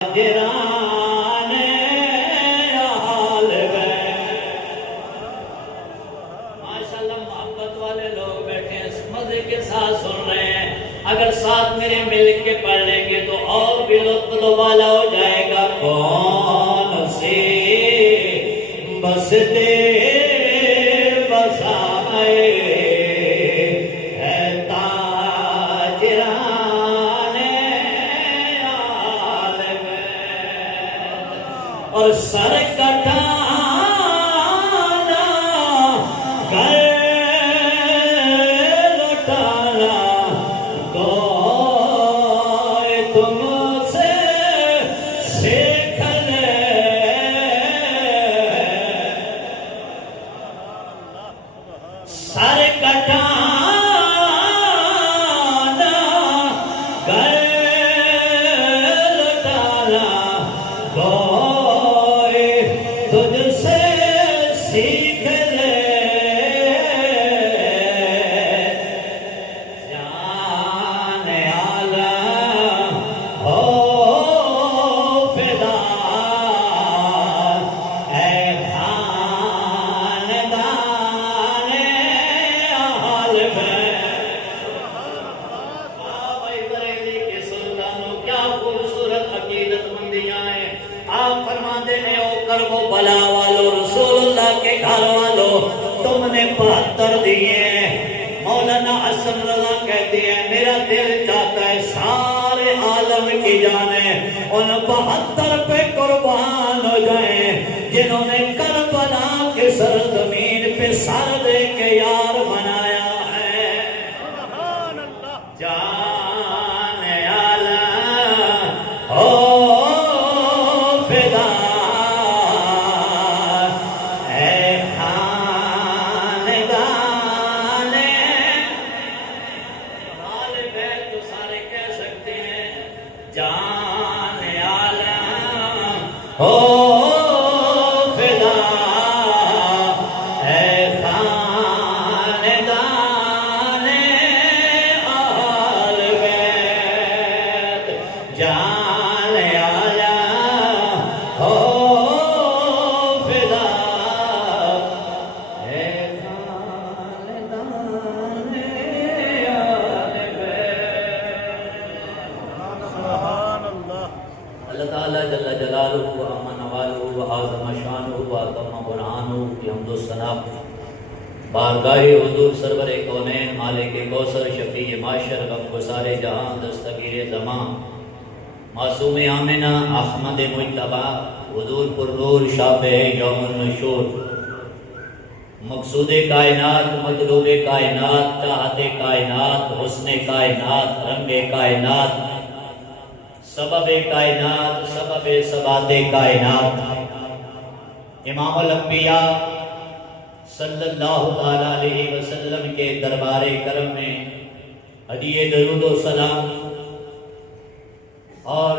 جرانے حال ہے۔ ماشاءاللہ محبت والے لوگ بیٹھے ہیں، مزے کے ساتھ سن رہے ہیں۔ اگر ساتھ میرے مل کے پڑھ لیں گے تو اور بھی لطف والا ہو جائے گا۔ کون سی بستے اور سر کٹانا گھر لٹانا کوئی تم سے سیکھ لے۔ سر کٹانا گھر لٹانا تجھ سے سیکھ لے۔ جان عالم ہو فدا اے خاندان اہل بیت۔ بابا بریلی کے سلطانوں کیا خوبصورت عقیدت مندیاں ہیں۔ آپ فرماتے ہیں او کرب و بلا والو، رسول اللہ کے گھر والو، تم نے 72 دیے۔ مولانا حسن رضا کہتے ہیں میرا دل چاہتا ہے سارے عالم کی جانیں ان 72 پہ قربان ہو جائیں جنہوں نے کربلا کے سرزمین پہ سر دے کے یار بنایا ہے۔ جان عالم ہو فدا اے خاندان اہل بیت تو سارے کہہ سکتے ہیں۔ جان عالم ہو فدا اے خاندان اہل بیت۔ جان عالم ہو فدا اے خاندان اہل بیت۔ اللہ تعالیٰ جل جلالہ و عظم نوالہ و اعظم شانہ و اتم برہانہ کی حمد و ثنا بارگاہ حضور سرور کونین مالک کوثر شفیع معاشر غم گسار جہاں دستگیر زمان معصوم آمنہ احمد مجتبی حضور پر نور شافع یوم النشور مقصود کائنات مطلوب کائنات چاہت کائنات حسن کائنات رنگ کائنات سبب کائنات سبب ثبات کائنات امام الانبیاء صلی اللہ علیہ وسلم کے دربار کرم میں ہدیہ درود و سلام اور